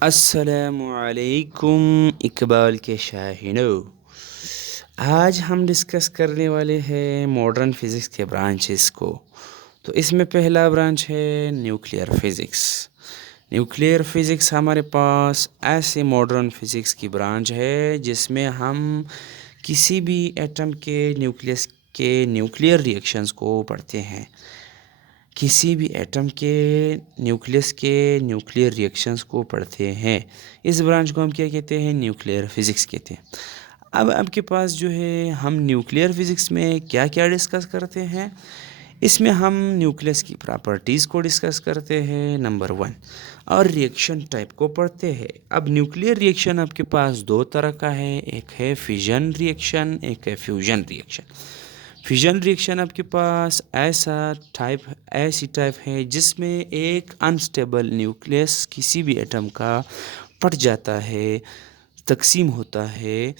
السلام علیکم اقبال کے شاہینوں، آج ہم ڈسکس کرنے والے ہیں ماڈرن فزکس کے برانچز کو۔ تو اس میں پہلا برانچ ہے نیوکلیئر فزکس۔ نیوکلیئر فزکس ہمارے پاس ایسے ماڈرن فزکس کی برانچ ہے جس میں ہم کسی بھی ایٹم کے نیوکلیس کے نیوکلیئر ریئیکشنز کو پڑھتے ہیں، کسی بھی ایٹم کے نیوکلیس کے نیوکلیئر ریئیکشنز کو پڑھتے ہیں۔ اس برانچ کو ہم کیا کہتے ہیں؟ نیوکلیئر فزکس کہتے ہیں۔ اب آپ کے پاس جو ہے ہم نیوکلیئر فزکس میں کیا کیا ڈسکس کرتے ہیں؟ اس میں ہم نیوکلیس کی پراپرٹیز کو ڈسکس کرتے ہیں نمبر 1، اور ریئیکشن ٹائپ کو پڑھتے ہیں۔ اب نیوکلیئر ریئیکشن آپ کے پاس دو طرح کا ہے، ایک ہے فیژن ریئیکشن، ایک ہے فیوژن ریئیکشن۔ فیژن ریئیکشن آپ کے پاس ایسی ٹائپ ہے جس میں ایک انسٹیبل نیوکلیس کسی بھی ایٹم کا پٹ جاتا ہے، تقسیم ہوتا ہے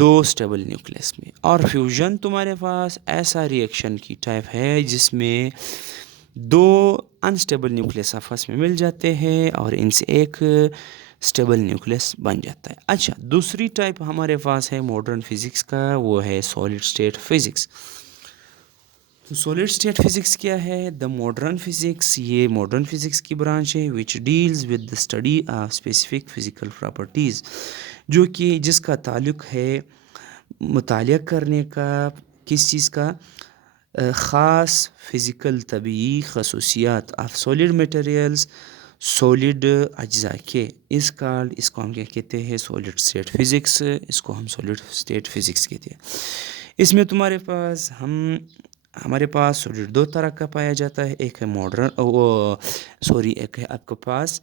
دو سٹیبل نیوکلیس میں۔ اور فیوژن تمہارے پاس ایسا ریئیکشن کی ٹائپ ہے جس میں دو انسٹیبل نیوکلیس آپس میں مل جاتے ہیں اور ان سے ایک سٹیبل نیوکلیس بن جاتا ہے۔ اچھا، دوسری ٹائپ ہمارے پاس ہے ماڈرن فزکس کا، وہ ہے سالڈ اسٹیٹ فزکس۔ تو سالڈ اسٹیٹ فزکس کیا ہے؟ دا ماڈرن فزکس، یہ ماڈرن فزکس کی برانچ ہے وچ deals with the study of specific physical properties, جو کہ جس کا تعلق ہے مطالعہ کرنے کا کس چیز کا؟ خاص فزیکل طبعی خصوصیات آف سالڈ میٹیریلز، سالڈ اجزاء کے۔ اس کو ہم کیا کہتے ہیں؟ Solid state physics. اس کو ہم سالڈ اسٹیٹ فزکس کہتے ہیں۔ اس میں ہمارے پاس سالڈ دو طرح کا پایا جاتا ہے، ایک ہے ایک ہے آپ کے پاس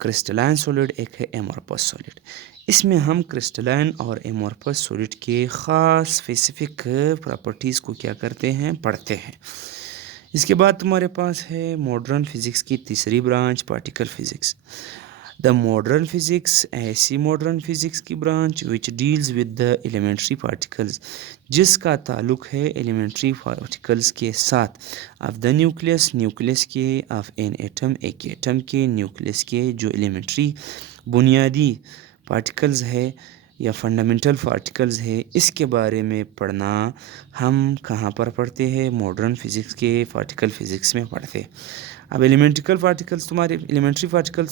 کرسٹلائن سالڈ، ایک ہے ایمورفس سالڈ۔ اس میں ہم کرسٹلائن اور ایمورفس سالڈ کے خاص اسپیسیفک پراپرٹیز کو کیا کرتے ہیں؟ پڑھتے ہیں۔ اس کے بعد تمہارے پاس ہے ماڈرن فزکس کی تیسری برانچ، پارٹیکل فزکس۔ دا ماڈرن فزکس ایسی ماڈرن فزکس کی branch which deals with the elementary particles, جس کا تعلق ہے ایلیمنٹری پارٹیکلز کے ساتھ، آف دا نیوکلیس کے، آف این ایٹم، ایک ایٹم کے نیوکلیس کے جو ایلیمنٹری بنیادی پارٹیکلز ہے یا فنڈامنٹل پارٹیکلز ہے، اس کے بارے میں پڑھنا ہم کہاں پر پڑھتے ہیں؟ ماڈرن فزکس کے پارٹیکل فزکس میں پڑھتے ہیں۔ اب ایلیمنٹری پارٹیکلز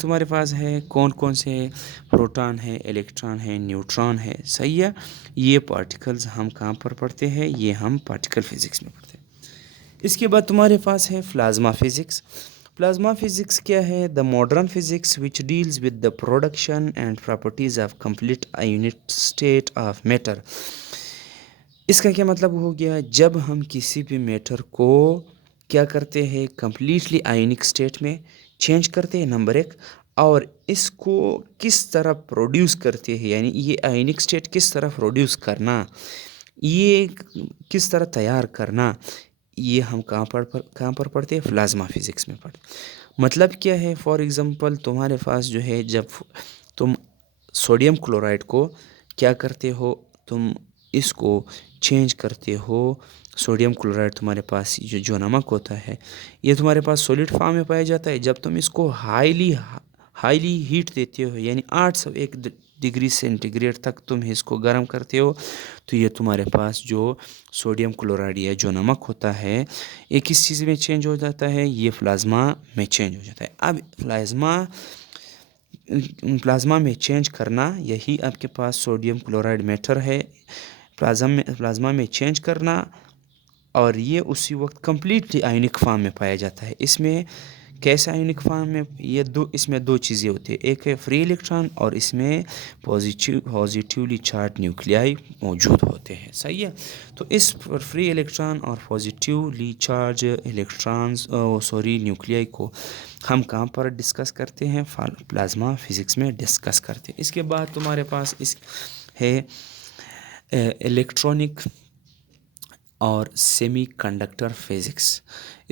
تمہارے پاس ہے کون کون سے؟ پروٹون ہے، الیکٹران ہے، نیوٹران ہے، صحیح ہے۔ یہ پارٹیکلز ہم کہاں پر پڑھتے ہیں؟ یہ ہم پارٹیکل فزکس میں پڑھتے ہیں۔ اس کے بعد تمہارے پاس ہے پلازما فزکس۔ پلازما فزکس کیا ہے؟ The modern physics which deals with the production and properties of complete unit state of matter. اس کا کیا مطلب ہو گیا؟ جب ہم کسی بھی میٹر کو کیا کرتے ہیں؟ کمپلیٹلی آئونک اسٹیٹ میں چینج کرتے ہیں، نمبر 1، اور اس کو کس طرح پروڈیوس کرتے ہیں، یعنی یہ آئونک اسٹیٹ کس طرح پروڈیوس کرنا، یہ کس طرح تیار کرنا، یہ ہم کہاں پر پڑھتے ہیں؟ پلازما فزکس میں پڑھتے ہیں۔ مطلب کیا ہے؟ فار ایگزامپل تمہارے پاس جو ہے جب تم سوڈیم کلورائڈ کو کیا کرتے ہو؟ تم اس کو چینج کرتے ہو، سوڈیم کلورائڈ تمہارے پاس جو نمک ہوتا ہے یہ تمہارے پاس سولڈ فارم میں پایا جاتا ہے۔ جب تم اس کو ہائیلی ہیٹ دیتے ہو، یعنی 801 ڈگری سینٹی گریڈ تک تم اس کو گرم کرتے ہو، تو یہ تمہارے پاس جو سوڈیم کلورائڈ یا جو نمک ہوتا ہے یہ کس چیز میں چینج ہو جاتا ہے؟ یہ پلازما میں چینج ہو جاتا ہے۔ اب پلازما میں چینج کرنا، یہی آپ کے پاس سوڈیم کلورائڈ میٹر ہے، پلازما میں چینج کرنا، اور یہ اسی وقت کمپلیٹلی آئونک فارم میں پایا جاتا ہے۔ اس میں کیسا آئونک فارم میں؟ اس میں دو چیزیں ہوتی ہیں، ایک ہے فری الیکٹران اور اس میں پازیٹیولی چارج نیوکلیائی موجود ہوتے ہیں، صحیح ہے۔ تو اس فری الیکٹران اور پازیٹیولی چارج نیوکلیائی کو ہم کہاں پر ڈسکس کرتے ہیں؟ پلازما فزکس میں ڈسکس کرتے ہیں۔ اس کے بعد تمہارے پاس ہے الیکٹرانک اور سیمی کنڈکٹر فزکس۔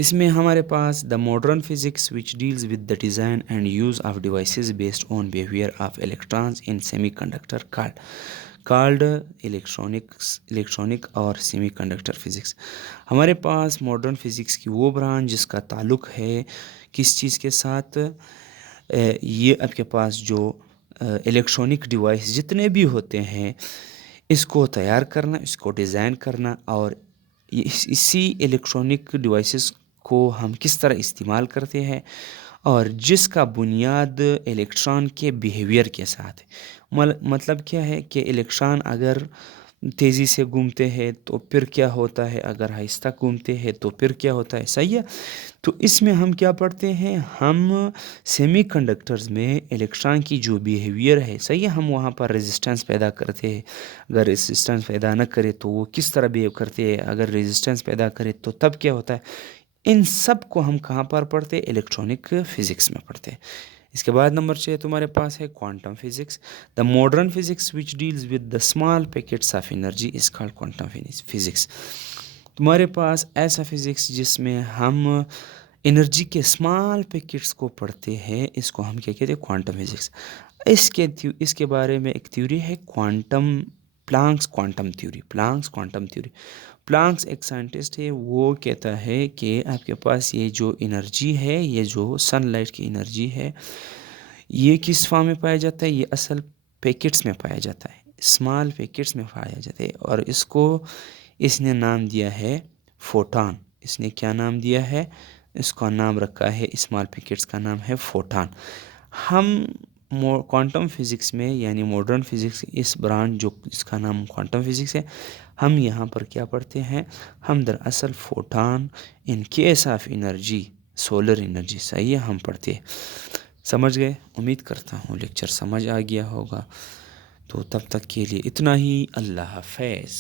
اس میں ہمارے پاس the modern physics which deals with the design and use of devices based on behaviour of electrons in semiconductor called electronic اور سیمی کنڈکٹر فزکس۔ ہمارے پاس ماڈرن فزکس کی وہ برانچ جس کا تعلق ہے کس چیز کے ساتھ؟ یہ آپ کے پاس جو الیکٹرانک ڈیوائس جتنے بھی ہوتے ہیں اس کو تیار کرنا، اس کو ڈیزائن کرنا، اور اسی الیکٹرانک ڈیوائسز کو ہم کس طرح استعمال کرتے ہیں، اور جس کا بنیاد الیکٹران کے بیہیویئر کے ساتھ ہے۔ مطلب کیا ہے کہ الیکٹران اگر تیزی سے گھومتے ہیں تو پھر کیا ہوتا ہے، اگر آہستہ گھومتے ہیں تو پھر کیا ہوتا ہے، صحیح ہے۔ تو اس میں ہم کیا پڑھتے ہیں، ہم سیمی کنڈکٹرز میں الیکٹران کی جو بیہیویئر ہے، صحیح ہے، ہم وہاں پر ریزسٹنس پیدا کرتے ہیں۔ اگر ریزسٹنس پیدا نہ کرے تو وہ کس طرح بیہیو کرتے ہیں، اگر ریزسٹنس پیدا کرے تو تب کیا ہوتا ہے۔ ان سب کو ہم کہاں پر پڑھتے ہیں، الیکٹرانک فزکس میں پڑھتے ہیں۔ اس کے بعد نمبر 6 تمہارے پاس ہے quantum physics. The modern physics which deals with the small packets of energy is called quantum physics. تمہارے پاس ایسا فزکس جس میں ہم انرجی کے اسمال پیکٹس کو پڑھتے ہیں، اس کو ہم کیا کہتے ہیں، کوانٹم فزکس۔ اس کے بارے میں ایک تھیوری ہے پلانکس کوانٹم تھیوری۔ پلانکس ایک سائنٹسٹ ہے، وہ کہتا ہے کہ آپ کے پاس یہ جو انرجی ہے، یہ جو سن لائٹ کی انرجی ہے، یہ کس فارم میں پایا جاتا ہے، یہ اصل پیکٹس میں پایا جاتا ہے، اسمال پیکٹس میں پایا جاتا ہے، اور اس نے نام دیا ہے فوٹان۔ اس نے کیا نام دیا ہے، اس کا نام رکھا ہے، اسمال پیکٹس کا نام ہے فوٹان۔ ہم کوانٹم فزکس میں یعنی ماڈرن فزکس اس برانچ جو اس کا نام کوانٹم فزکس ہے، ہم یہاں پر کیا پڑھتے ہیں، ہم دراصل photon in case of energy, solar energy, صحیح ہے، ہم پڑھتے ہیں۔ سمجھ گئے؟ امید کرتا ہوں لیکچر سمجھ آ گیا ہوگا۔ تو تب تک کے لیے اتنا ہی، اللہ حافظ۔